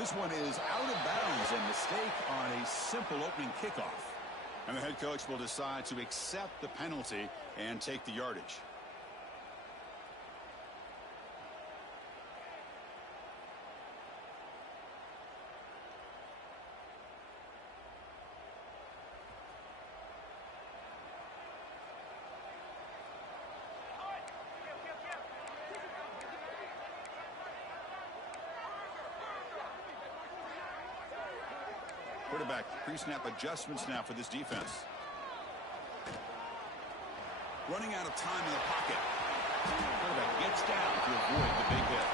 This one is out of bounds, and mistake on a simple opening kickoff. And the head coach will decide to accept the penalty and take the yardage. Quarterback, pre-snap adjustments now for this defense. Running out of time in the pocket. Quarterback gets down to avoid the big hit.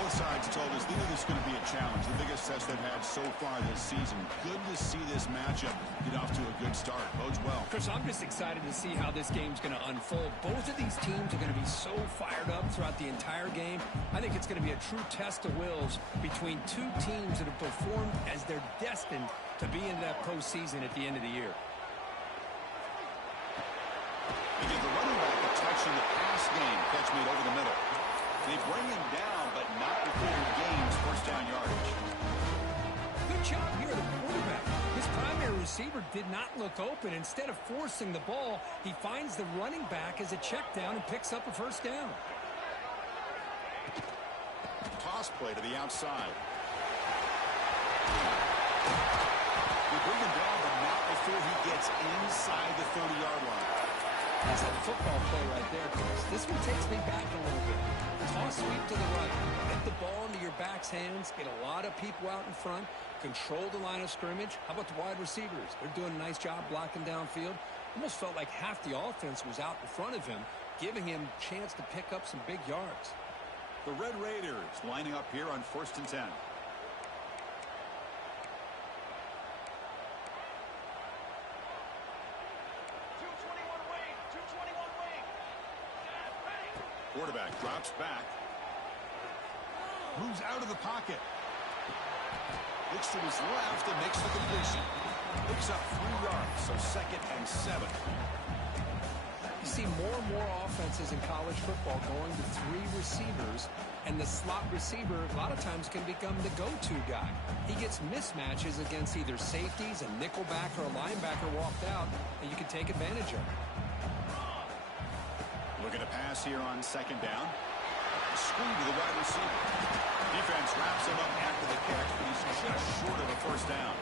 Both sides told us they knew this is going to be a challenge. The biggest test they've had so far this season. Good to see this matchup get off to a good start. Bodes well. Chris, I'm just excited to see how this game's going to unfold. Both of these teams are going to be so fired up throughout the entire game. I think it's going to be a true test of wills between two teams that have performed as they're destined to be in that postseason at the end of the year. They give the running back a touch in the pass game. Catch made over the middle. They bring him down, but not before he gains first down yardage. Good job here, the quarterback. His primary receiver did not look open. Instead of forcing the ball, he finds the running back as a check down and picks up a first down. Toss play to the outside. They bring him down, but not before he gets inside the 30-yard line. That's a football play right there, Chris. This one takes me back a little bit. Toss sweep to the right. Get the ball into your back's hands. Get a lot of people out in front. Control the line of scrimmage. How about the wide receivers? They're doing a nice job blocking downfield. Almost felt like half the offense was out in front of him, giving him a chance to pick up some big yards. The Red Raiders lining up here on 1st and 10. Quarterback drops back. Moves out of the pocket. Looks to his left and makes the completion. Picks up 3 yards, so 2nd and 7. You see more and more offenses in college football going to 3 receivers, and the slot receiver a lot of times can become the go-to guy. He gets mismatches against either safeties, a nickelback, or a linebacker walked out, and you can take advantage of it. Looking to pass here on 2nd down. Screen to the wide receiver. Defense wraps him up after the catch, but he's just short of a first down.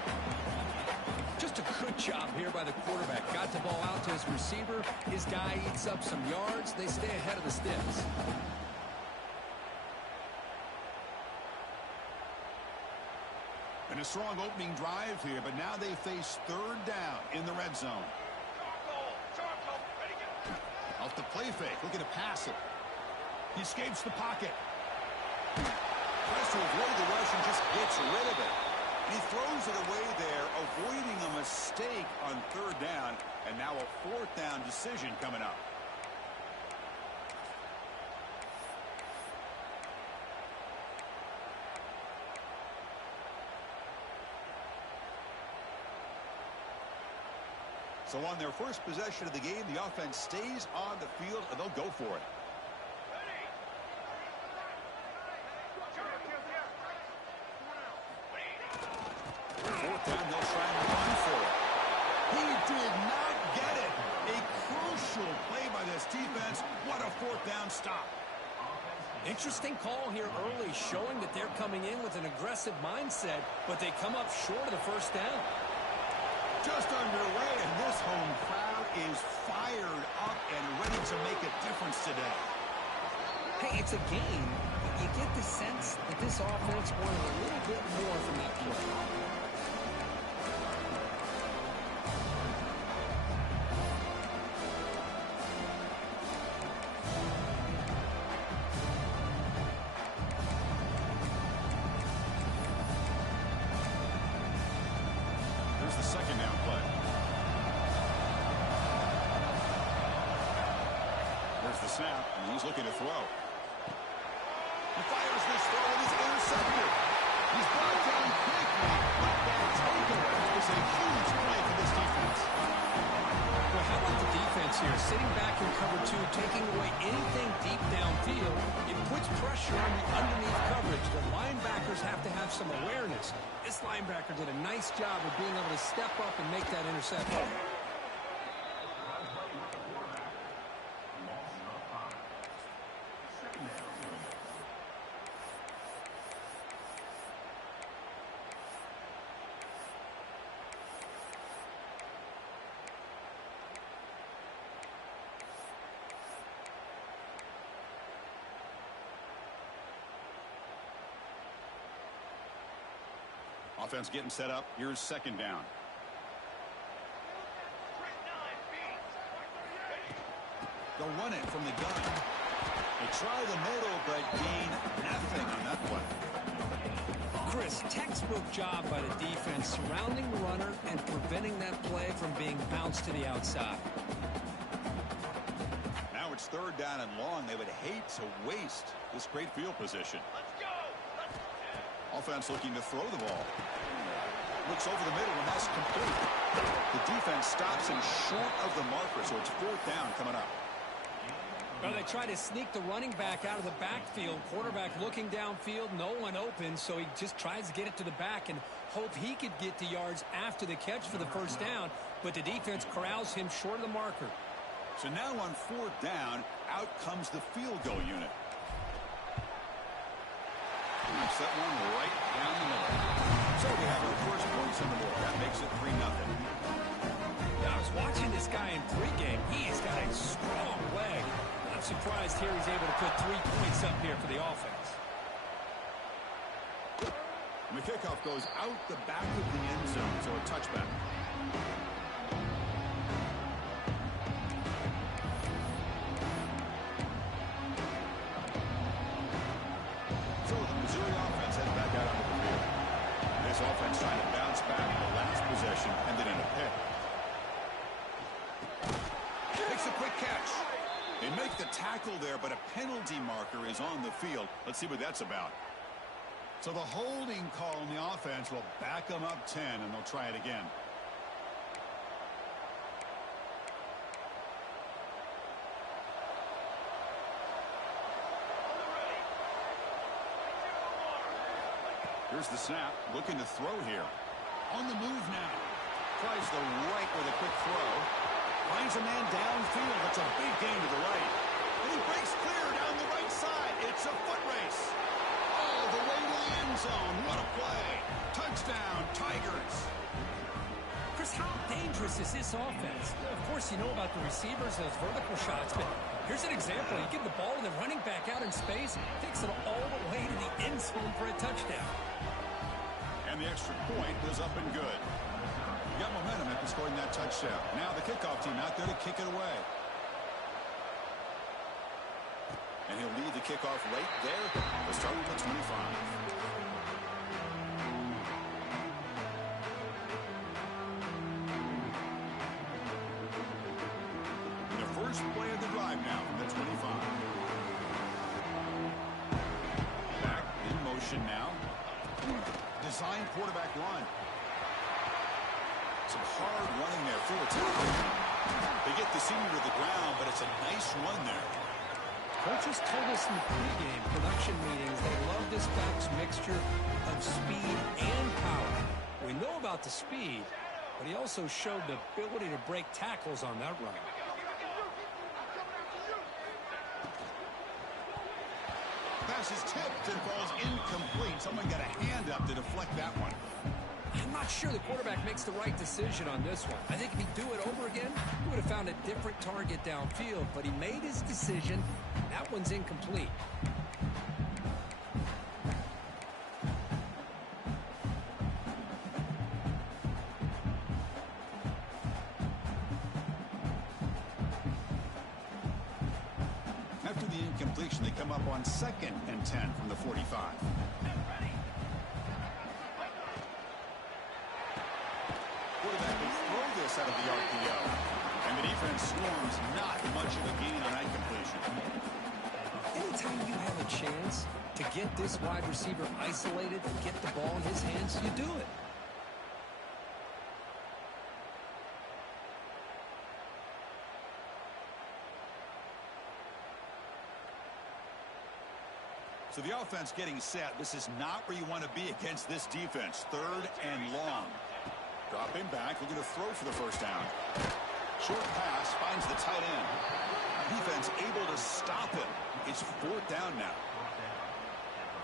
Just a good job here by the quarterback. Got the ball out to his receiver. His guy eats up some yards. They stay ahead of the sticks. And a strong opening drive here, but now they face 3rd down in the red zone. Off the play fake, looking to pass it. He escapes the pocket. Tries to avoid the rush and just gets rid of it. And he throws it away there, avoiding a mistake on 3rd down. And now a 4th down decision coming up. So on their first possession of the game, the offense stays on the field, and they'll go for it. Fourth down, they'll try and run for it. He did not get it. A crucial play by this defense. What a 4th down stop. Interesting call here early, showing that they're coming in with an aggressive mindset, but they come up short of the first down. Just underway, and this home crowd is fired up and ready to make a difference today. Hey, it's a game. You get the sense that this offense wanted a little bit more from that play. Snap, and he's looking to throw. He fires this throw and is intercepted. He's brought down quickly, but that takeaway is a huge play for this defense. Well, how about the defense here? Sitting back in cover 2, taking away anything deep downfield. It puts pressure pressure on the underneath coverage. The linebackers have to have some awareness. This linebacker did a nice job of being able to step up and make that interception. Offense getting set up. Here's second down. They'll run it from the gun. They try the middle, but gain nothing on that play. Chris, textbook job by the defense surrounding the runner and preventing that play from being bounced to the outside. Now it's third down and long. They would hate to waste this great field position. Offense looking to throw the ball. Looks over the middle, and that's complete. The defense stops him short of the marker, so it's fourth down coming up. Well, they try to sneak the running back out of the backfield. Quarterback looking downfield, no one open, so he just tries to get it to the back and hope he could get the yards after the catch for the first down, but the defense corrals him short of the marker. So now on fourth down, out comes the field goal unit. Knocks that one right down the middle. So we have our first points on the board. That makes it 3-0. Now, I was watching this guy in pregame. He has got a strong leg. I'm surprised here he's able to put 3 points up here for the offense. And the kickoff goes out the back of the end zone, so a touchback. So the Missouri offense heads back out onto the field. This offense trying to bounce back in the last possession, ended in a pick. Makes a quick catch. They make the tackle there, but a penalty marker is on the field. Let's see what that's about. So the holding call on the offense will back them up 10, and they'll try it again. Here's the snap, looking to throw here. On the move now. Tries the right with a quick throw. Finds a man downfield. That's a big gain to the right. And he breaks clear down the right side. It's a foot race. All the way to the end zone. What a play. Touchdown, Tigers. Chris, how dangerous is this offense? Of course, you know about the receivers, those vertical shots, but here's an example. You give the ball to the running back out in space, takes it all the way to the end zone for a touchdown. And the extra point was up and good. Got momentum after scoring that touchdown. Now the kickoff team out there to kick it away. And he'll lead the kickoff right there. The start at the 25. The first play of the drive now from the 25. Back in motion now. Design quarterback run. Some hard running there through a tackle. They get the senior to the ground, but it's a nice run there. Coaches told us in the pregame production meetings they love this back's mixture of speed and power. We know about the speed, but he also showed the ability to break tackles on that run. Pass is tipped and falls incomplete. Someone got a hand up to deflect that one. I'm not sure the quarterback makes the right decision on this one. I think if he'd do it over again, he would have found a different target downfield, but he made his decision. That one's incomplete. After the incompletion, they come up on 2nd and 10 from the 45. Quarterback will throw this out of the RPO. And the defense swarms, not much of a gain on that completion. Anytime you have a chance to get this wide receiver isolated and get the ball in his hands, you do it. So the offense getting set. This is not where you want to be against this defense. 3rd and long. Dropping back, looking to throw for the first down. Short pass finds the tight end. Defense able to stop him. It's 4th down now.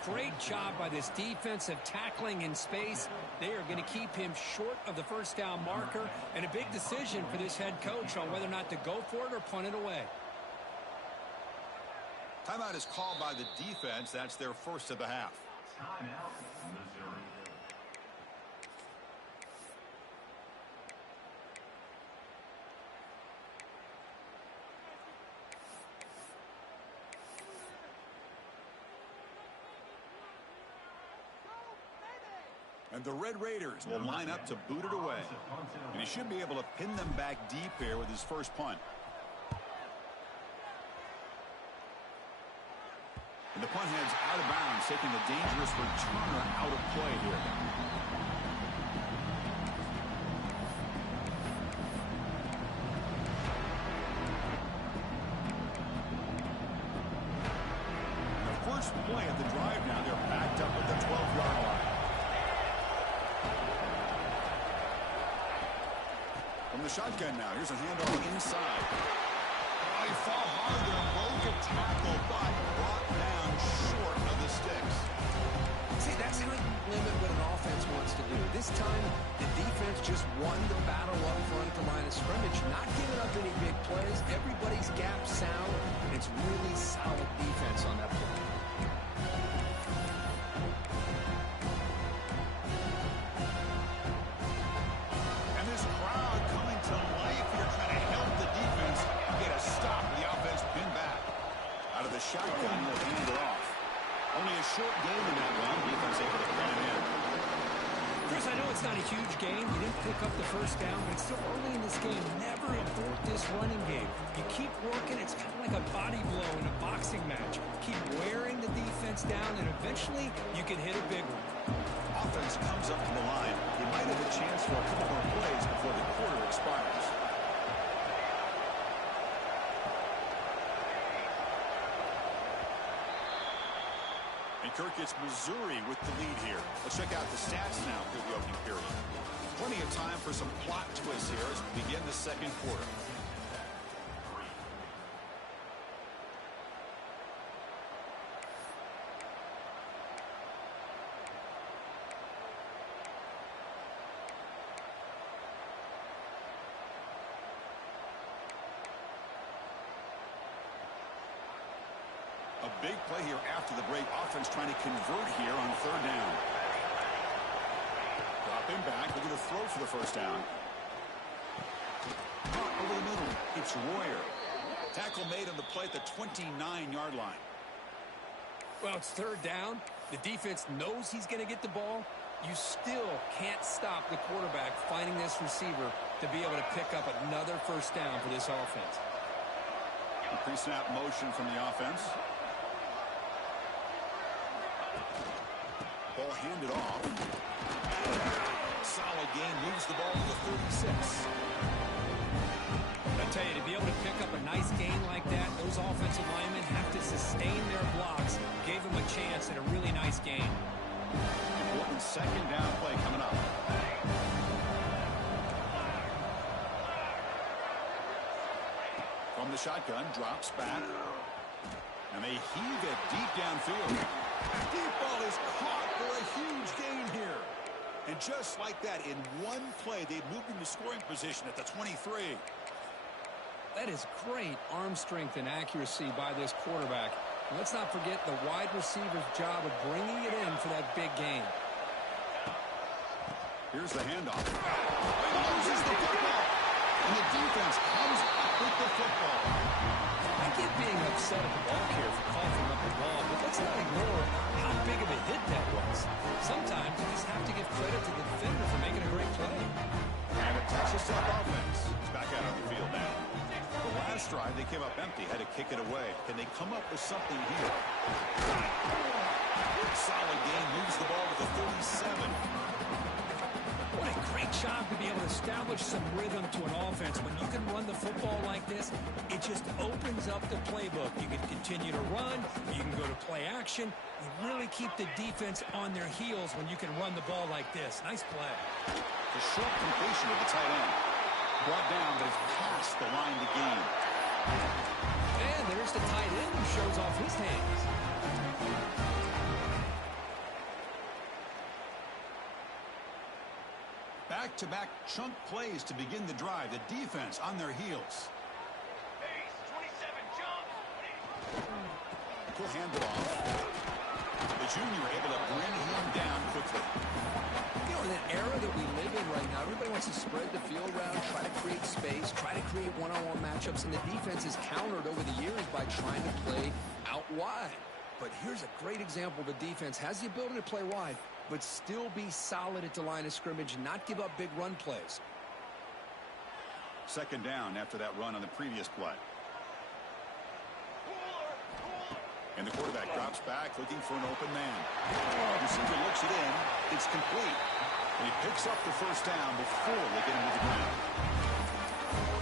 Great job by this defensive tackling in space. They are going to keep him short of the first down marker, and a big decision for this head coach on whether or not to go for it or punt it away. Timeout is called by the defense. That's their first of the half. Timeout, Missouri. And the Red Raiders will line up to boot it away. And he should be able to pin them back deep here with his first punt. And the punt heads out of bounds, taking the dangerous returner out of play here. The first play of the drive now, they're backed up at the 12-yard line. From the shotgun now, here's a handoff inside. Oh, he fought hard there, broke a tackle, but brought down short of the sticks. See, that's how you limit what an offense wants to do. This time, the defense just won the battle up front at the line of scrimmage, not giving up any big plays. Everybody's gap sound. It's really solid defense on that play. And this crowd coming to life here, trying to help the defense get a stop. The offense pinned back. Out of the shotgun, they'll hand it off. Only a short game in that one. Defense able to climb in. Chris, I know it's not a huge game. You didn't pick up the first down, but it's still early in this game. Never abort this running game. You keep working. It's kind of like a body blow in a boxing match. Keep wearing the defense down, and eventually you can hit a big one. Offense comes up to the line. They might have a chance for a couple more plays before the quarter expires. And Kirk, it's Missouri with the lead here. Let's check out the stats now through the opening period. Plenty of time for some plot twists here as we begin the second quarter. A big play here after the break. Offense trying to convert here on 3rd down. Dropping back, looking to throw for the first down. Caught over the middle. It's Royer. Tackle made on the play at the 29-yard line. Well, it's 3rd down. The defense knows he's going to get the ball. You still can't stop the quarterback finding this receiver to be able to pick up another first down for this offense. Pre-snap motion from the offense. Ball handed off. Solid game, moves the ball to the 36. I tell you, to be able to pick up a nice gain like that, those offensive linemen have to sustain their blocks. Gave them a chance at a really nice gain. Important 2nd down play coming up. From the shotgun, drops back. And they heave it deep downfield. Deep ball is caught for a huge gain here. And just like that, in one play, they moved into scoring position at the 23. That is great arm strength and accuracy by this quarterback. And let's not forget the wide receiver's job of bringing it in for that big gain. Here's the handoff. Loses the football. And the defense comes up with the football. I get being upset at the ball carrier for coughing up the ball, but let's not ignore how big of a hit that was. Sometimes you just have to give credit to the defender for making a great play. And a Texas Tech offense is back out on the field now. The last drive, they came up empty, had to kick it away. Can they come up with something here? Solid game, moves the ball to the 37. What a great job to be able to establish establish some rhythm to an offense. When you can run the football like this, it just opens up the playbook. You can continue to run. You can go to play action. You really keep the defense on their heels when you can run the ball like this. Nice play. The short completion of the tight end. Brought down, but it's past the line to gain. And there's the tight end who shows off his hands. Back-to-back chunk plays to begin the drive. The defense on their heels. Base, 27, jump. He'll hand it off. The junior able to bring him down quickly. You know, in an era that we live in right now, everybody wants to spread the field around, try to create space, try to create one-on-one matchups, and the defense is countered over the years by trying to play out wide. But here's a great example. The defense has the ability to play wide, but still be solid at the line of scrimmage and not give up big run plays. Second down after that run on the previous play. And the quarterback drops back looking for an open man. Receiver looks it in. It's complete. And he picks up the first down before they get him to the ground.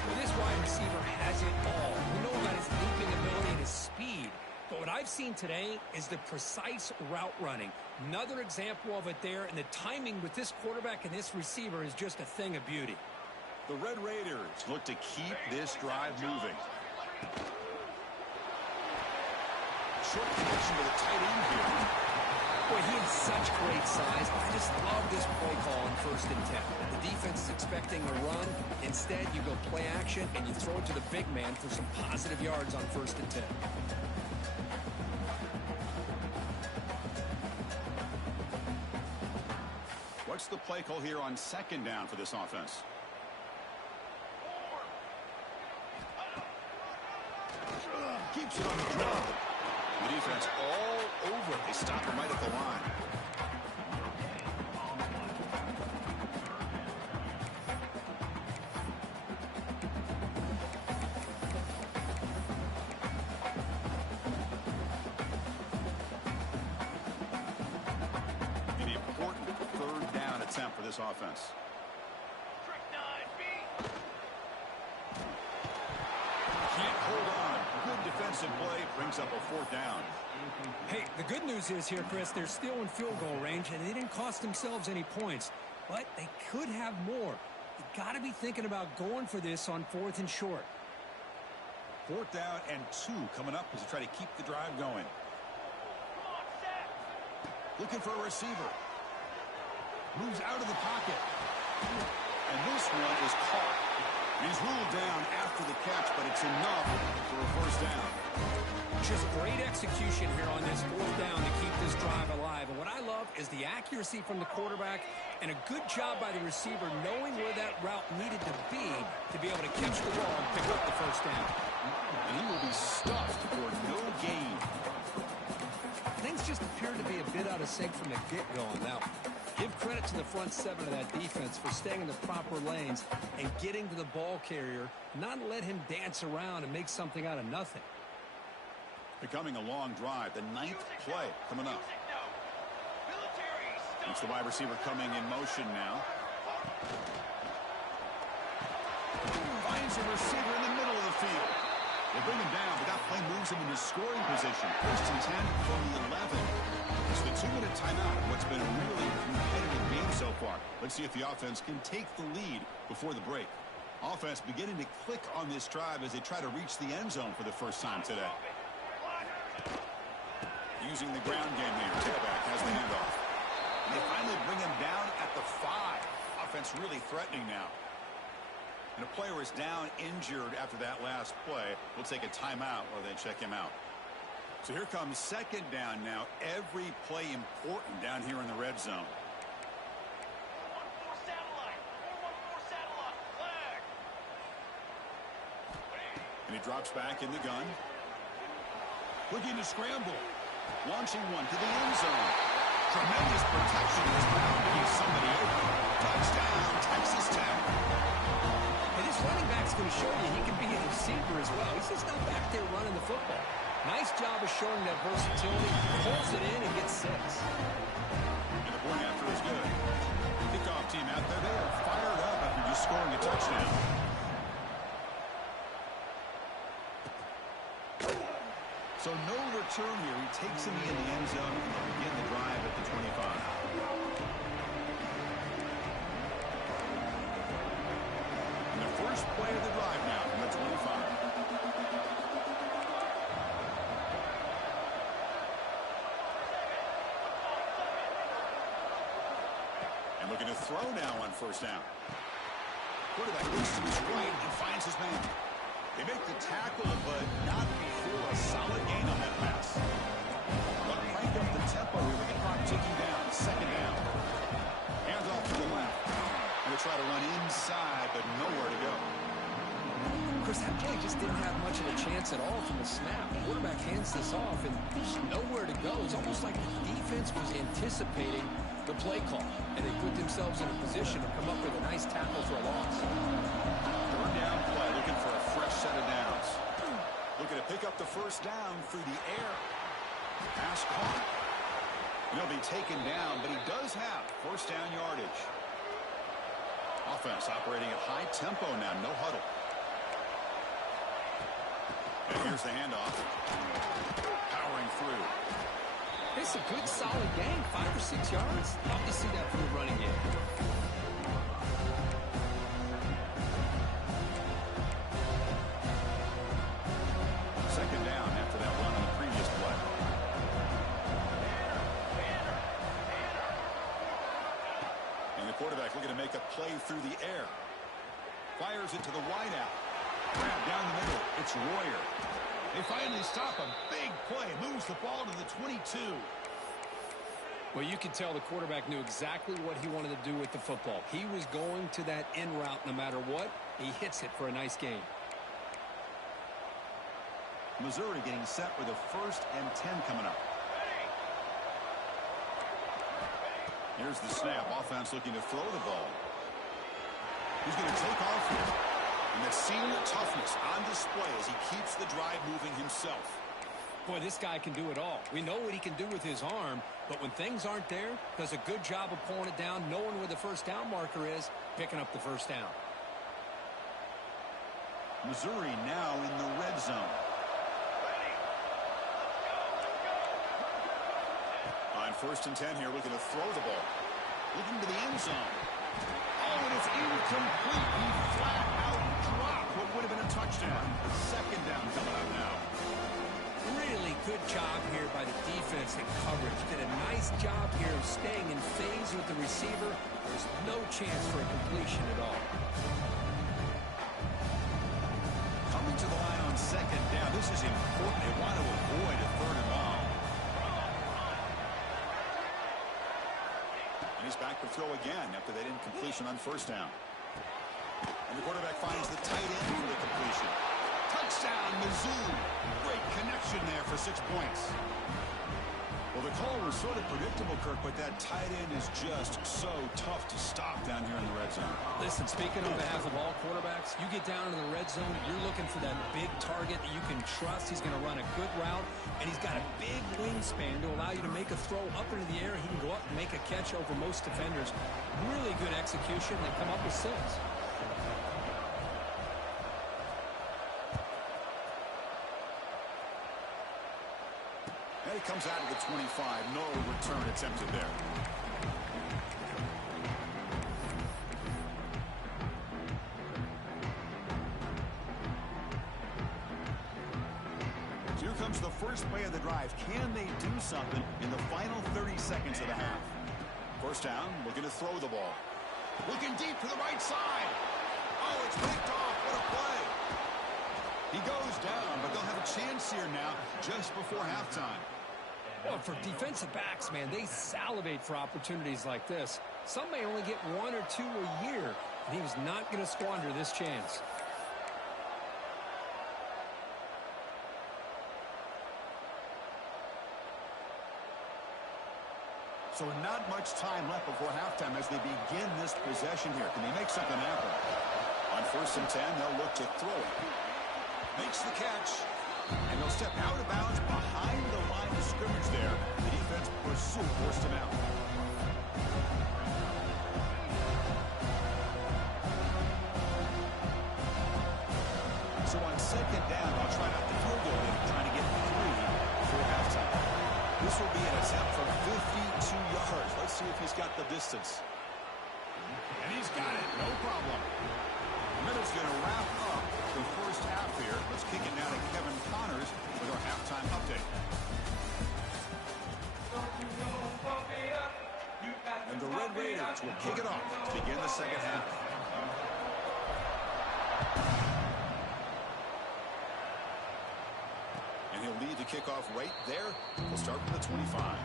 Well, this wide receiver has it all. We know about his leaping ability and his speed. But what I've seen today is the precise route running. Another example of it there, and the timing with this quarterback and this receiver is just a thing of beauty. The Red Raiders look to keep this drive moving. Short connection to the tight end here. Boy, he has such great size. I just love this play call on 1st and 10. The defense is expecting a run. Instead, you go play action, and you throw it to the big man for some positive yards on 1st and 10. What's the play call here on 2nd down for this offense? Keeps it on the draw. The defense all over it. They stop him right at the line. An important 3rd down attempt for this offense. Can't hold on. Good defensive play brings up a 4th down. Hey, the good news is here, Chris, they're still in field goal range, and they didn't cost themselves any points. But they could have more. You got to be thinking about going for this on 4th and short. 4th down and 2 coming up as they try to keep the drive going. Looking for a receiver. Moves out of the pocket. And this one is caught. He's ruled down after the catch, but it's enough for a 1st down. Just great execution here on this 4th down to keep this drive alive. And what I love is the accuracy from the quarterback and a good job by the receiver knowing where that route needed to be able to catch the ball and pick up the 1st down. And he will be stuffed for no gain. Things just appear to be a bit out of sync from the get-go on that one. Give credit to the front 7 of that defense for staying in the proper lanes and getting to the ball carrier, not let him dance around and make something out of nothing. Becoming a long drive, the 9th play coming up. It's the wide receiver coming in motion now. Finds a receiver in the middle of the field. They bring him down, but that play moves him into scoring position. 1st and 10 from the 11. It's the 2-minute timeout. What's been a really competitive game so far. Let's see if the offense can take the lead before the break. Offense beginning to click on this drive as they try to reach the end zone for the first time today. Using the ground game here. Tailback has the handoff. And they finally bring him down at the 5. Offense really threatening now. And a player is down injured after that last play. We'll take a timeout while they check him out. So here comes 2nd down now. Every play important down here in the red zone. And he drops back in the gun. Looking to scramble. Launching one to the end zone. Tremendous protection is bound to keep somebody open. Touchdown, Texas Tech. And this running back's going to show you he can be a receiver as well. He's just not back there running the football. Nice job of showing that versatility. Pulls it in and gets 6. And the point after is good. Kickoff team out there. They are fired up after just scoring a to be in the end zone, and they'll begin the drive at the 25. And the first play of the drive now from the 25. And looking to throw now on first down. Quarterback looks to his right and finds his man. They make the tackle, but not before a solid gain on that pass. But crank up the tempo here with the clock ticking down. Second down. Hands off to the left. And they try to run inside, but nowhere to go. Chris, that play just didn't have much of a chance at all from the snap. The quarterback hands this off, and there's nowhere to go. It's almost like the defense was anticipating the play call, and they put themselves in a position to come up with a nice tackle for a loss. Third down play, looking for a fresh set of downs. Looking to pick up the first down through the air. Pass caught. And he'll be taken down, but he does have first down yardage. Offense operating at high tempo now, no huddle. And here's the handoff. Powering through. It's a good, solid gain, 5 or 6 yards. Love to see that from the running game. Second down after that run on the previous play. And the quarterback looking to make a play through the air. Fires it to the wideout. Grab down the middle. It's Royer. They finally stop a big play. Moves the ball to the 22. Well, you can tell the quarterback knew exactly what he wanted to do with the football. He was going to that in route no matter what. He hits it for a nice gain. Missouri getting set with a 1st and 10 coming up. Here's the snap. Offense looking to throw the ball. He's going to take off here. And the senior toughness on display as he keeps the drive moving himself. Boy, this guy can do it all. We know what he can do with his arm, but when things aren't there, does a good job of pulling it down, knowing where the first down marker is, picking up the first down. Missouri now in the red zone. On 1st and 10 here, looking to throw the ball. Looking to the end zone. Oh, and it's incomplete. He flat out dropped what would have been a touchdown. Second down coming up now. Really good job here by the defense and coverage. Did a nice job here of staying in phase with the receiver. There's no chance for a completion at all. Coming to the line on second down. This is important. They want to avoid a 3rd and long. And he's back to throw again after that incompletion on first down. And the quarterback finds the tight end for the completion. Touchdown, Mizzou. Great connection there for 6 points. Well, the call was sort of predictable, Kirk, but that tight end is just so tough to stop down here in the red zone. Listen, speaking on behalf of all quarterbacks, you get down in the red zone, you're looking for that big target that you can trust. He's going to run a good route, and he's got a big wingspan to allow you to make a throw up into the air. He can go up and make a catch over most defenders. Really good execution. They come up with 6. And he comes out of the 25. No return attempted there. Here comes the first play of the drive. Can they do something in the final 30 seconds of the half? First down, looking to throw the ball. Looking deep to the right side. Oh, it's picked off. What a play. He goes down, but they'll have a chance here now just before halftime. Well, for defensive backs, man, they salivate for opportunities like this. Some may only get 1 or 2 a year, and he was not going to squander this chance. So not much time left before halftime as they begin this possession here. Can they make something happen? On 1st and 10, they'll look to throw it. Makes the catch. And they'll step out of bounds behind the line of scrimmage there. The defense pursued, forced him out. So on second down, I'll try not to field goal it, trying to get 3 before halftime. This will be an attempt from 52 yards. Let's see if he's got the distance. And he's got it. No problem. Minute's going to wrap up the first half here. Let's kick it now to Kevin Connors with our halftime update. And the Red Raiders will kick it off to begin the second half. And he'll lead the kickoff right there. We'll start from the 25.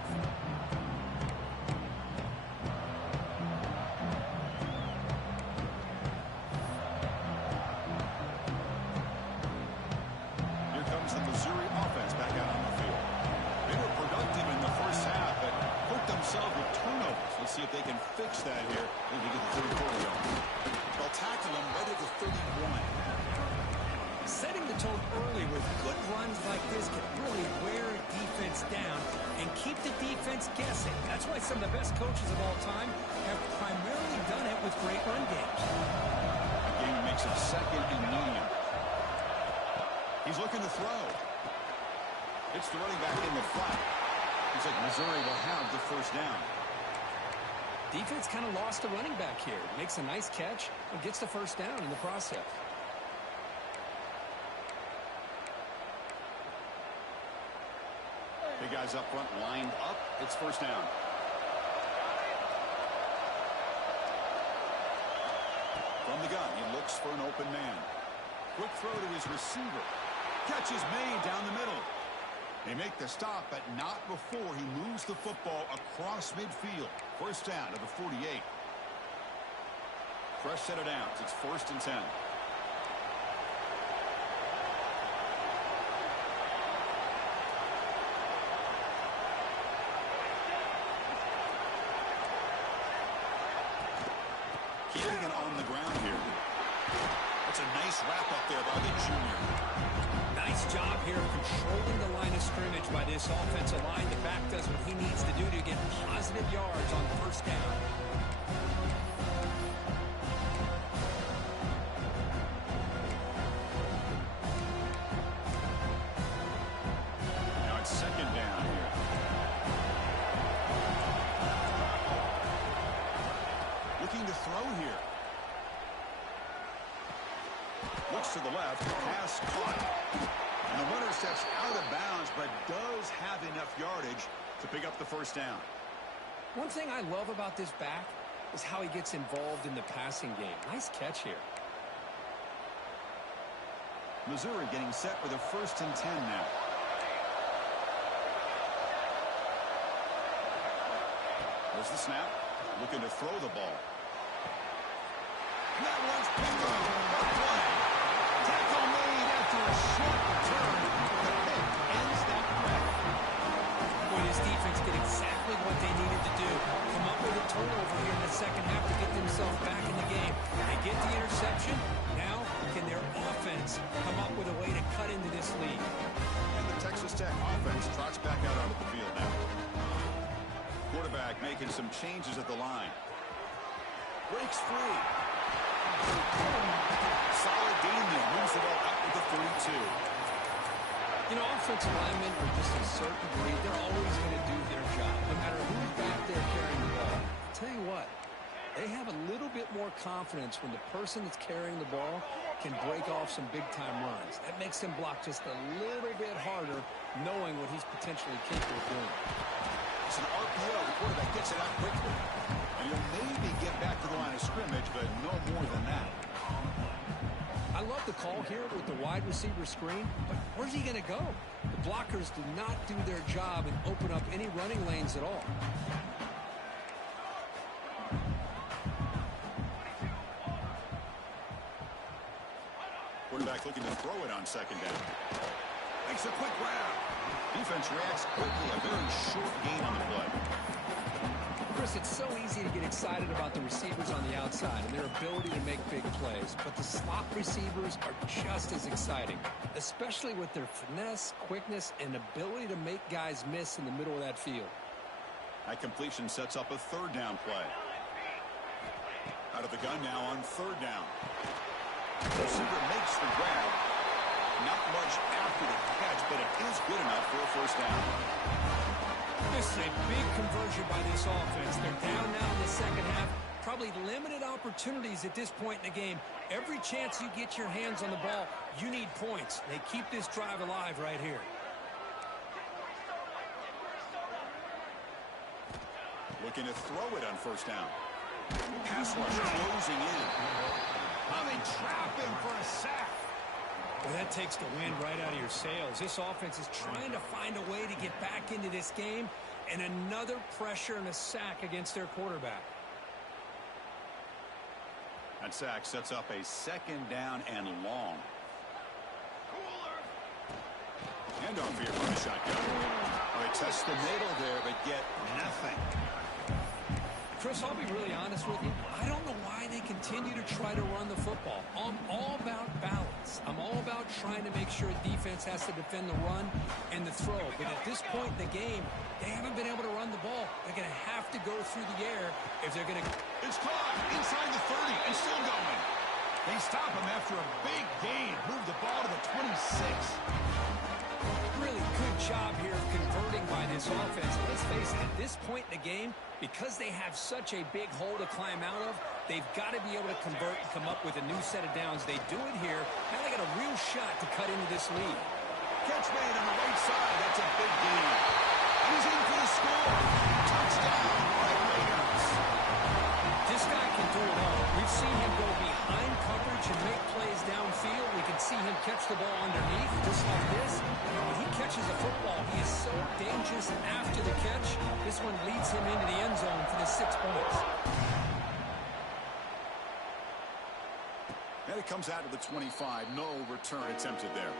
Here comes the Missouri offense back out on the field. They were productive in the first half, but hurt themselves with turnovers. Let's see if they can fix that here as we get the third quarter going. They'll tackle them right at the 31. Setting the tone early with good runs like this can really wear a defense down and keep the defense guessing. That's why some of the best coaches of all time have primarily done it with great run games. The game makes it second and medium. He's looking to throw. It's the running back in the flat. Looks like Missouri will have the first down. Defense kind of lost the running back here. Makes a nice catch and gets the first down in the process. Big guys up front lined up. It's first down. From the gun, he looks for an open man. Quick throw to his receiver. Catch is made down the middle. They make the stop, but not before he moves the football across midfield. First down to the 48. Fresh set of downs. It's first and 10. Keeping it on the ground here. That's a nice wrap up there by the junior. Nice job here of controlling the line of scrimmage by this offensive line. The back does what he needs to do to get positive yards on first down. Now it's second down here. Looking to throw here. Looks to the left. Pass caught. And the runner steps out of bounds, but does have enough yardage to pick up the first down. One thing I love about this back is how he gets involved in the passing game. Nice catch here. Missouri getting set with a first and 10 now. There's the snap. Looking to throw the ball. That one's picked up. Play. Tackle made after a short return. The pick ends that play. Boy, this defense did exactly what they needed to do. Come up with a turnover here in the second half to get themselves back in the game. They get the interception. Now, can their offense come up with a way to cut into this lead? And the Texas Tech offense trots back out onto the field now. Quarterback making some changes at the line. Breaks free. Solid game there. Moves the ball up with the 32. You know, offensive linemen are just a certain breed. They're always going to do their job, no matter who's back there carrying the ball. I'll tell you what, they have a little bit more confidence when the person that's carrying the ball can break off some big-time runs. That makes them block just a little bit harder, knowing what he's potentially capable of doing. It's an RPO. The quarterback gets it out quickly. And he'll maybe get back to the line of scrimmage, but no more than that. I love the call here with the wide receiver screen, but where's he going to go? The blockers do not do their job and open up any running lanes at all. Quarterback looking to throw it on second down. Makes a quick grab. Defense reacts quickly. A very short gain on the play. Chris, it's so easy to get excited about the receivers on the outside and their ability to make big plays, but the slot receivers are just as exciting, especially with their finesse, quickness, and ability to make guys miss in the middle of that field. That completion sets up a third down play. Out of the gun now on third down. The receiver makes the grab. Not much after the catch, but it is good enough for a first down. This is a big conversion by this offense. They're down now in the second half. Probably limited opportunities at this point in the game. Every chance you get your hands on the ball, you need points. They keep this drive alive right here. Looking to throw it on first down. Pass rush closing in. Oh, they trap him for a sack. Well, that takes the wind right out of your sails. This offense is trying to find a way to get back into this game, and another pressure and a sack against their quarterback. That sack sets up a second down and long. Handoff here from the shotgun. Oh, they test the middle there, but get nothing. Chris, I'll be really honest with you. I don't know why they continue to try to run the football. I'm all about balance. I'm all about trying to make sure defense has to defend the run and the throw. But at this point in the game, they haven't been able to run the ball. They're going to have to go through the air if they're going to... It's caught inside the 30 and still going. They stop him after a big gain. Move the ball to the 26. Really good job here of converting by this offense. Let's face it, at this point in the game, because they have such a big hole to climb out of, they've got to be able to convert and come up with a new set of downs. They do it here. Now they got a real shot to cut into this lead. Catch made on the right side. That's a big gain. And he's in for the score. Touchdown, Red Raiders. This guy can do it all. We've seen him go behind coverage and make plays downfield. We can see him catch the ball underneath, just like this. When he catches a football, he is so dangerous after the catch. This one leads him into the end zone for the 6 points. And it comes out to the 25. No return attempted there.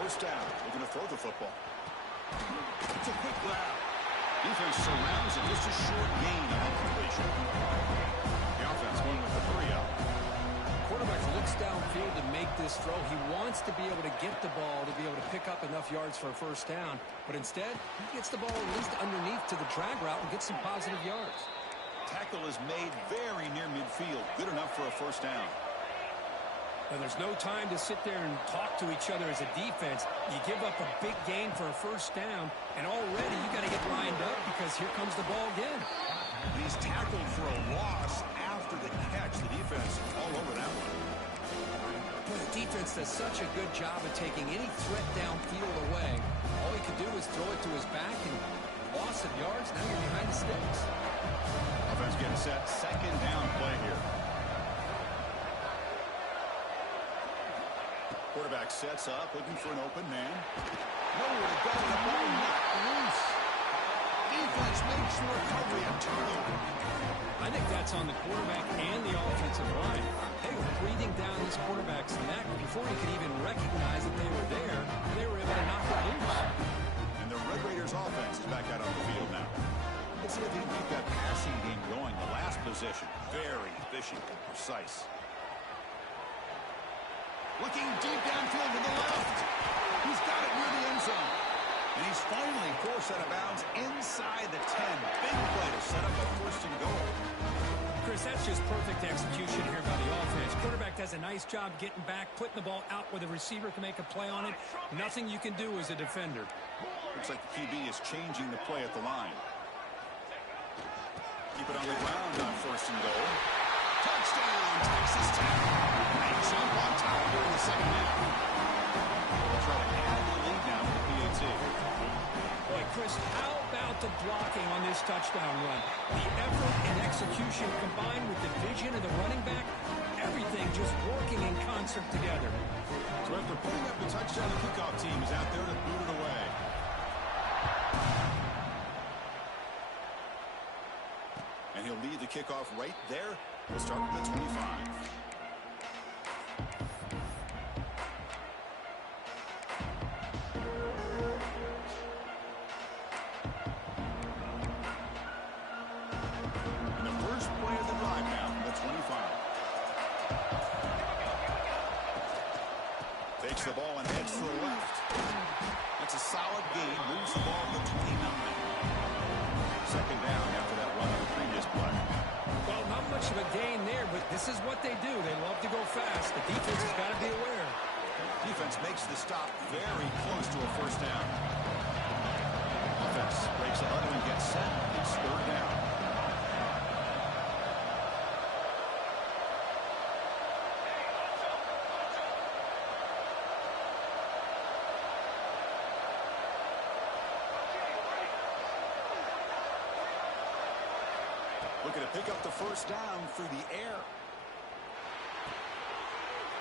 First down, looking to throw the football. It's a quick grab. Defense surrounds it, just a short gain on the completion. The offense going with the hurry up. Quarterback looks downfield to make this throw. He wants to be able to get the ball to be able to pick up enough yards for a first down. But instead, he gets the ball at least underneath to the drag route and gets some positive yards. Tackle is made very near midfield. Good enough for a first down. And there's no time to sit there and talk to each other as a defense. You give up a big gain for a first down, and already you got to get lined up because here comes the ball again. He's tackled for a loss after the catch. The defense all over that one. Boy, the defense does such a good job of taking any threat downfield away. All he could do is throw it to his back, and loss of yards, now you're behind the sticks. Offense getting set. Second down play here. Quarterback sets up, looking for an open man. Nowhere to go, the ball not loose. Defense makes the recovery, a turnover. I think that's on the quarterback and the offensive line. They were breathing down this quarterback's neck before he could even recognize that they were there. They were able to knock it loose. And the Red Raiders offense is back out on the field now. Let's see if he can keep that passing game going. The last possession, very efficient and precise. Looking deep downfield to the left. He's got it near the end zone. And he's finally forced out of bounds inside the 10. Big play to set up a first and goal. Chris, that's just perfect execution here by the offense. Quarterback does a nice job getting back, putting the ball out where the receiver can make a play on it. Nothing you can do as a defender. Looks like the QB is changing the play at the line. Keep it on the ground on first and goal. Touchdown, Texas Tech. They jump on top here in the second half. They'll try to add the lead now for the PAT. Boy, Chris, how about the blocking on this touchdown run? The effort and execution combined with the vision of the running back, everything just working in concert together. So after putting up the touchdown, the kickoff team is out there to boot it away. And he'll lead the kickoff right there. We'll start with the 25. Takes the ball and heads to the left. That's a solid gain. Moves the ball to the 29. Second down after that run on the previous play. Well, not much of a gain there, but this is what they do. They love to go fast. The defense has got to be aware. Defense makes the stop very close to a first down. Offense breaks a huddle and gets set. It's third down. Looking to pick up the first down through the air.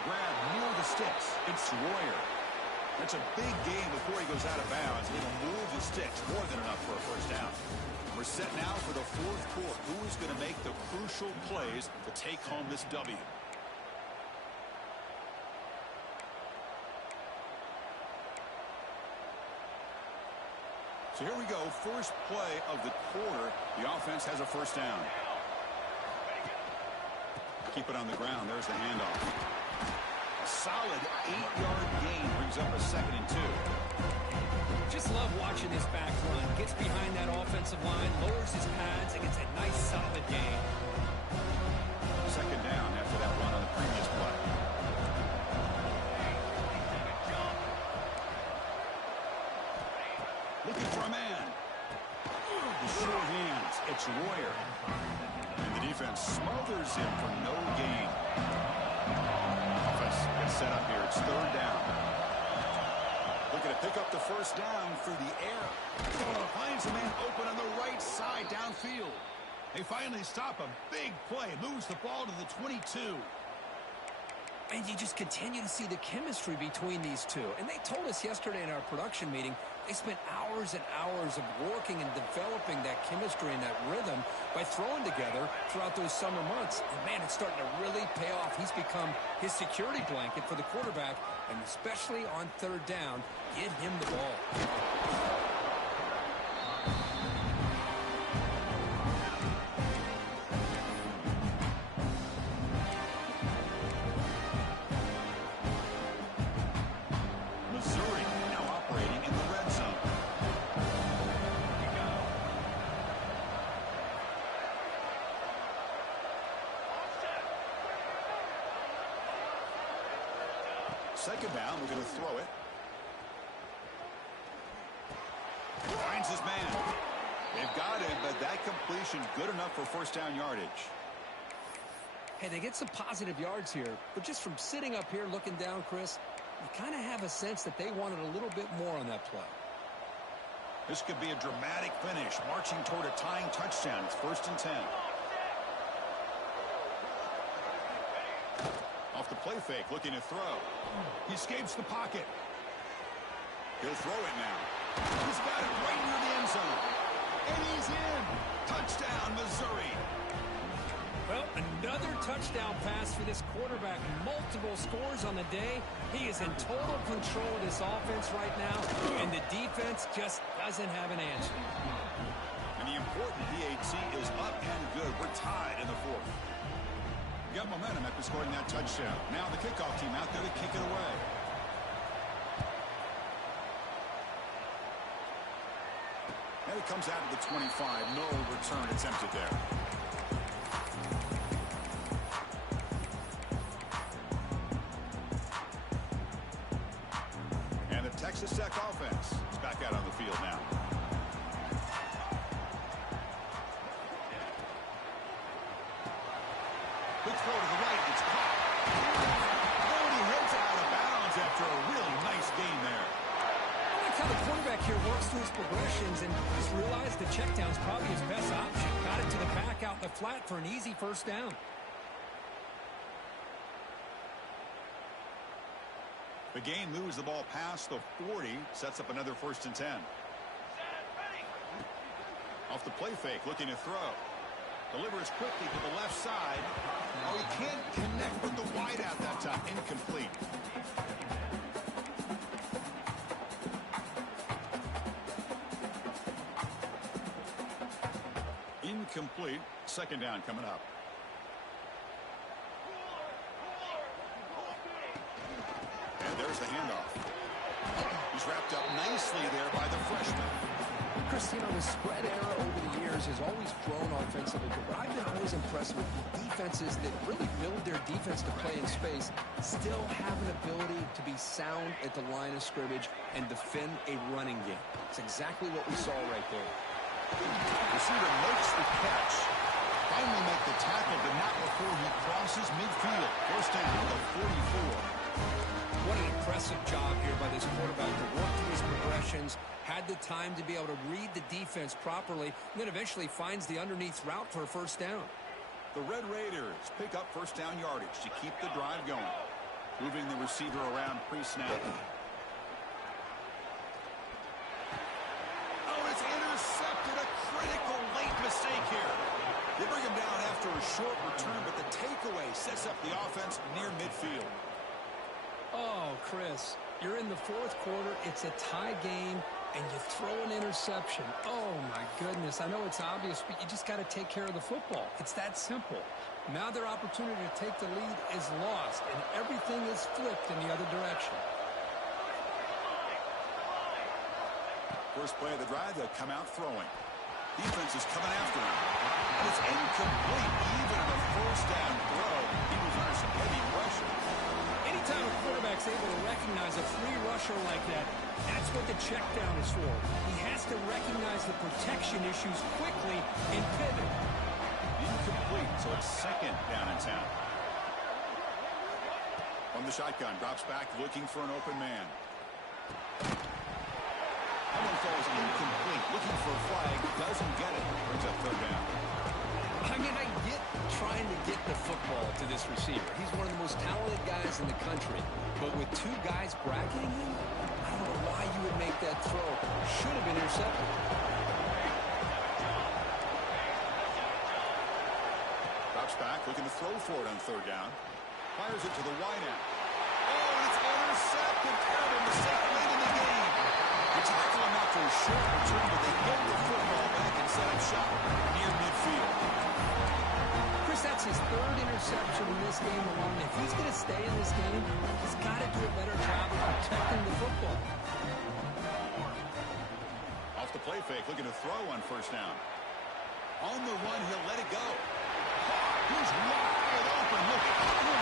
Grab near the sticks. It's Royer. That's a big gain before he goes out of bounds. It'll move the sticks. More than enough for a first down. We're set now for the fourth quarter. Who is going to make the crucial plays to take home this W? So here we go. First play of the quarter. The offense has a first down. Keep it on the ground. There's the handoff. A solid 8-yard gain brings up a 2nd and 2. Just love watching this back run. Gets behind that offensive line, lowers his pads, and gets a nice solid gain. Second down after that run on the previous play. Looking for a man. The short hands. It's Royer. And the defense smothers him for no gain. Offense gets set up here. It's third down. Looking to pick up the first down through the air. Oh, finds a man open on the right side downfield. They finally stop a big play. Moves the ball to the 22. And you just continue to see the chemistry between these two. And they told us yesterday in our production meeting, they spent hours and hours of working and developing that chemistry and that rhythm by throwing together throughout those summer months. And, man, it's starting to really pay off. He's become his security blanket for the quarterback, and especially on third down, give him the ball. Second down, we're going to throw it. Finds his man. They've got him, but that completion good enough for first down yardage. Hey, they get some positive yards here, but just from sitting up here looking down, Chris, you kind of have a sense that they wanted a little bit more on that play. This could be a dramatic finish, marching toward a tying touchdown. It's 1st and 10. Off the play fake, looking to throw. He escapes the pocket. He'll throw it now. He's got it right near the end zone. And he's in. Touchdown, Missouri. Well, another touchdown pass for this quarterback. Multiple scores on the day. He is in total control of this offense right now, and the defense just doesn't have an answer. And the important PAT is up and good. We're tied in the fourth. Got momentum after scoring that touchdown. Now the kickoff team out there to kick it away. And it comes out of the 25. No return attempted there. And the Texas Tech offense is back out on the field now. Quick throw to the right. It's caught. Oh, and he heads out of bounds after a really nice gain there. I like how the quarterback here works through his progressions and just realized the check down's probably his best option. Got it to the back out in the flat for an easy first down. The gain moves the ball past the 40, sets up another 1st and 10. Off the play fake, looking to throw. Delivers quickly to the left side. Oh, he can't connect with the wideout that time. Incomplete. Incomplete. Second down coming up. And there's the handoff. He's wrapped up nicely there by the freshman. Chris, you know, the spread era over the years has always grown offensively, but I've been always impressed with defenses that really build their defense to play in space, still have an ability to be sound at the line of scrimmage and defend a running game. It's exactly what we saw right there. Receiver makes the catch. Finally make the tackle, but not before he crosses midfield. First down to the 44. What an impressive job here by this quarterback to work through his progressions, had the time to be able to read the defense properly, and then eventually finds the underneath route for a first down. The Red Raiders pick up first down yardage to keep the drive going. Moving the receiver around pre-snap. Oh, it's intercepted. A critical late mistake here. They bring him down after a short return, but the takeaway sets up the offense near midfield. Oh, Chris, you're in the fourth quarter. It's a tie game, and you throw an interception. Oh, my goodness. I know it's obvious, but you just got to take care of the football. It's that simple. Now their opportunity to take the lead is lost, and everything is flipped in the other direction. First play of the drive, they'll come out throwing. Defense is coming after him. And it's incomplete, even on a first down throw. He was under some heavy pressure. Anytime a quarterback's able to recognize a free rusher like that, that's what the check down is for. He has to recognize the protection issues quickly and pivot. Incomplete, so it's second down in town. From the shotgun, drops back looking for an open man. That one falls incomplete, looking for a flag, doesn't get it. Brings up third down. I mean, I get trying to get the football to this receiver. He's one of the most talented guys in the country. But with two guys bracketing him, I don't know why you would make that throw. Should have been intercepted. Drops back, looking to throw for it on third down. Fires it to the wideout. Oh, and it's intercepted. Terrible mistake late in the game. They tackle him after a short return, but they get the football back and set up shop near midfield. Chris, that's his third interception in this game alone. If he's going to stay in this game, he's got to do a better job of protecting the football. Off the play fake, looking to throw on first down. On the run, he'll let it go. He's wide open. Look at him.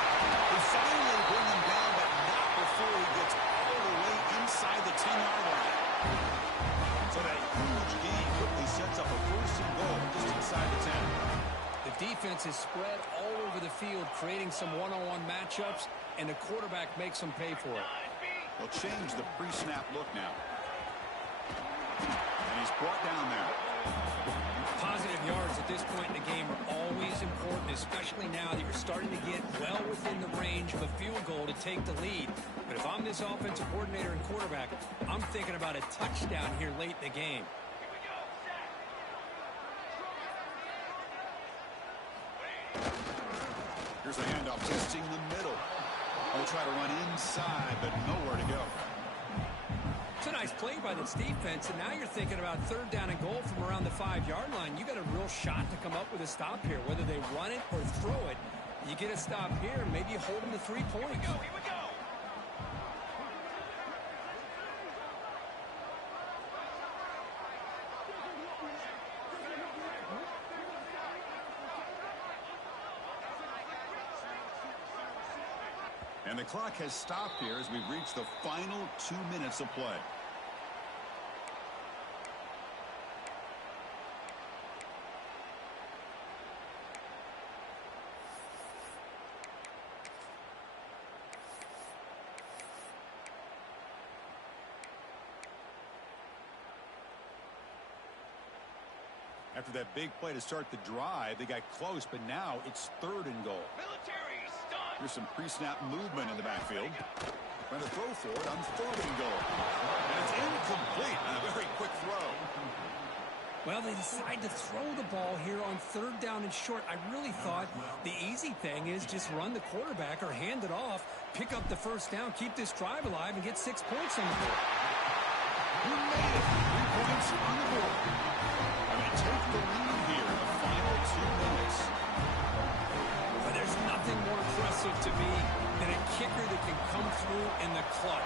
They finally bring him down, but not before he gets all the way inside the 10-yard line. So that huge gain quickly sets up a first and goal just inside the 10. The defense is spread all over the field, creating some one-on-one matchups, and the quarterback makes them pay for it. They'll change the pre-snap look now. And he's brought down there. Positive yards at this point in the game are always important, especially now that you're starting to get well within the range of a field goal to take the lead. But if I'm this offensive coordinator and quarterback, I'm thinking about a touchdown here late in the game. Here's a handoff testing the middle. They'll try to run inside, but nowhere to go. It's a nice play by this defense, and now you're thinking about third down and goal from around the 5-yard line. You got a real shot to come up with a stop here. Whether they run it or throw it, you get a stop here, and maybe you hold them to 3 points. Here we go. And the clock has stopped here as we've reached the final 2 minutes of play. After that big play to start the drive, they got close, but now it's third and goal. Military stun. Here's some pre-snap movement in the backfield. Trying to throw for it on third and goal. And it's incomplete on a very quick throw. Well, they decide to throw the ball here on third down and short. I really thought the easy thing is just run the quarterback or hand it off, pick up the first down, keep this drive alive, and get 6 points on the board. Who made it? 3 points on the board. And they take the lead here in the final 2 minutes. But there's nothing more impressive to me than a kicker that can come through in the clutch.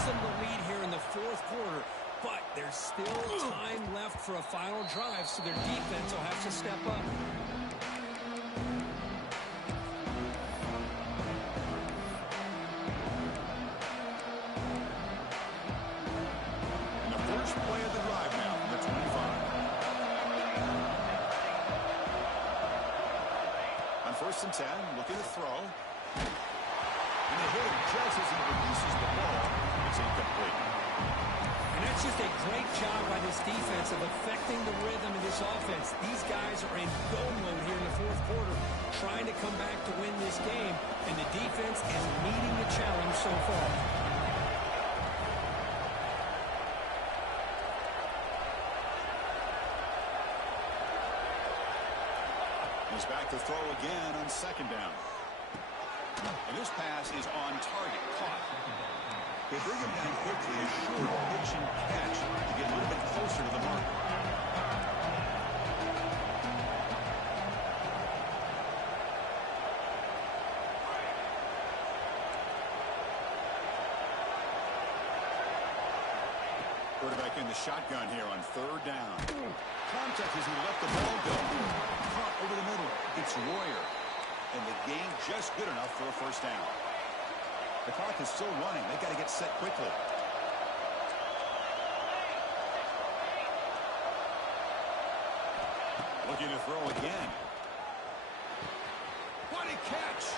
gives them the lead here in the fourth quarter, but there's still time left for a final drive, so their defense will have to step up. And the first play of the drive now from the 25. On 1st and 10, looking to throw. And they hit him just as he releases the ball. It's incomplete. And that's just a great job by this defense of affecting the rhythm of this offense. These guys are in go mode here in the fourth quarter, trying to come back to win this game, and the defense is meeting the challenge so far. He's back to throw again on 2nd down. And this pass is on target, caught. They bring him down quickly, a short pitch and catch to get a little bit closer to the mark. Quarterback in the shotgun here on 3rd down. Contact as he let the ball go. Caught over the middle. It's Royer. And the gain just good enough for a 1st down. The clock is still running. They've got to get set quickly. Looking to throw again. What a catch!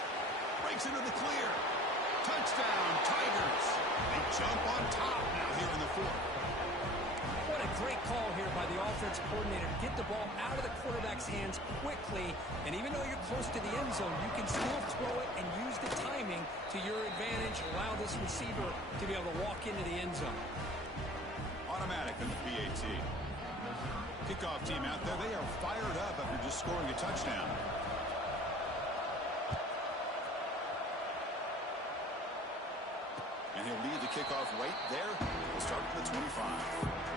Breaks into the clear. Touchdown, Tigers. They jump on top now here in the 4th. What a great call here by the offense coordinator to get the ball out of the quarterback's hands quickly. And even though you're close to the end zone, you can still throw it and use the timing to your advantage. Allow this receiver to be able to walk into the end zone. Automatic in the PAT. Kickoff team out there. They are fired up after just scoring a touchdown. And he'll lead the kickoff right there. We'll start from the 25.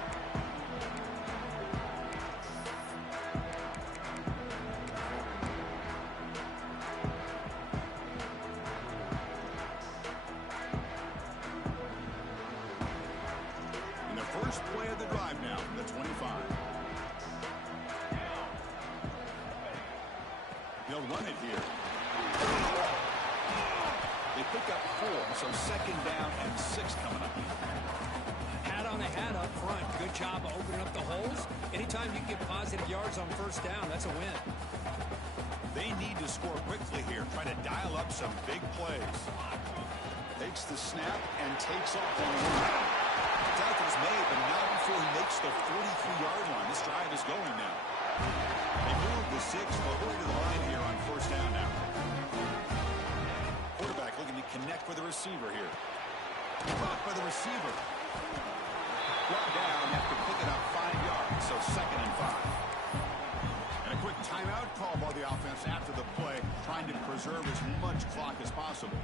First play of the drive now from the 25. They'll run it here. They pick up 4, so 2nd down and 6 coming up. Hat on a hat up front. Good job of opening up the holes. Anytime you get positive yards on 1st down, that's a win. They need to score quickly here, trying to dial up some big plays. Takes the snap and takes off on the run. Tackle's made, but not before he makes the 43-yard line. This drive is going now. They move the 6, but hurry to the line here on 1st down now. Quarterback looking to connect with the receiver here. Caught by the receiver. Brought down after picking up 5 yards, so 2nd and 5. And a quick timeout call by the offense after the play, trying to preserve as much clock as possible.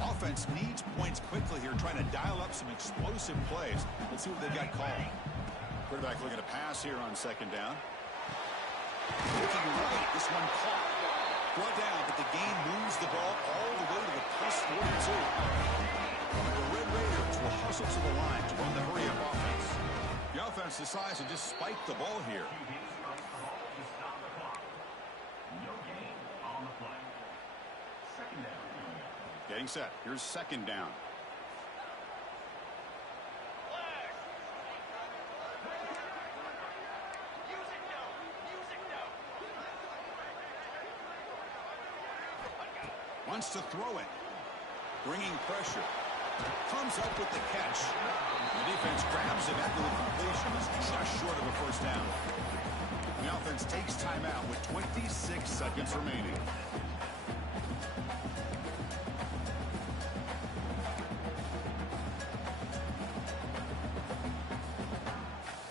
Offense needs points quickly here, trying to dial up some explosive plays. Let's see what they've got called. Quarterback looking to pass here on 2nd down. Looking right, this one caught. Brought down, but the gain moves the ball all the way to the +42. The Red Raiders will hustle to the line to run the hurry-up offense. The offense decides to just spike the ball here. Getting set. Here's 2nd down. Wants to throw it. Bringing pressure. Comes up with the catch. The defense grabs him after the completion. It's just short of a 1st down. The offense takes timeout with 26 seconds remaining.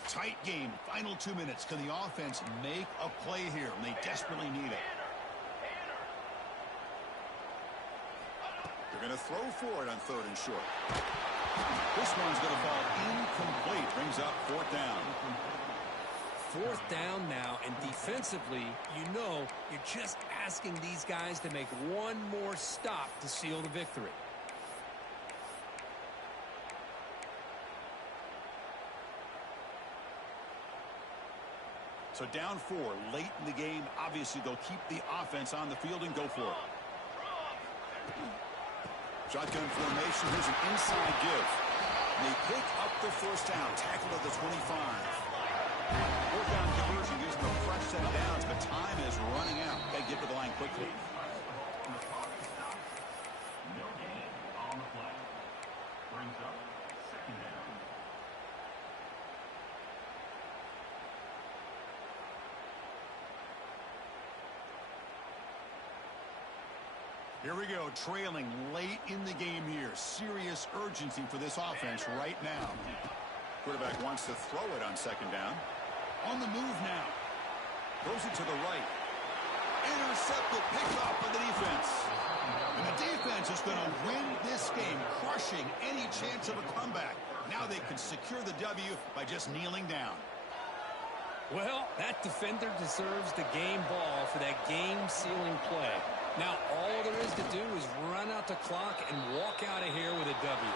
Tight game. Final 2 minutes. Can the offense make a play here? And they desperately need it. They're going to throw for it on 3rd and short. This one's going to fall incomplete. Brings up 4th down. 4th down now, and defensively, you're just asking these guys to make one more stop to seal the victory. So down 4 late in the game. Obviously, they'll keep the offense on the field and go for it. Shotgun formation. Here's an inside give. And they pick up the 1st down. Tackled at the 25. 4th down conversion gives them a fresh set of downs, but time is running out. Got to get to the line quickly. No gain on the play. Brings up 2nd down. Here we go, trailing late in the game here. Serious urgency for this offense right now. Quarterback wants to throw it on 2nd down. On the move now. Throws it to the right. Intercepted, picked off by the defense. And the defense is going to win this game, crushing any chance of a comeback. Now they can secure the W by just kneeling down. Well, that defender deserves the game ball for that game-sealing play. Now, all there is to do is run out the clock and walk out of here with a W.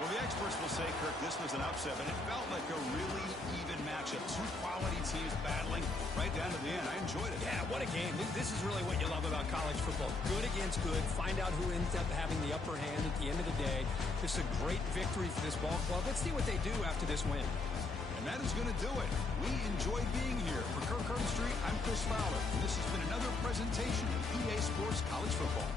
Well, the experts will say, Kirk, this was an upset, but it felt like a really even matchup. 2 quality teams battling right down to the end. I enjoyed it. Yeah, what a game. This is really what you love about college football. Good against good. Find out who ends up having the upper hand at the end of the day. It's a great victory for this ball club. Let's see what they do after this win. And that is going to do it. We enjoyed being here. For Kirk Herbstreit, I'm Chris Fowler. And this has been another presentation of EA Sports College Football.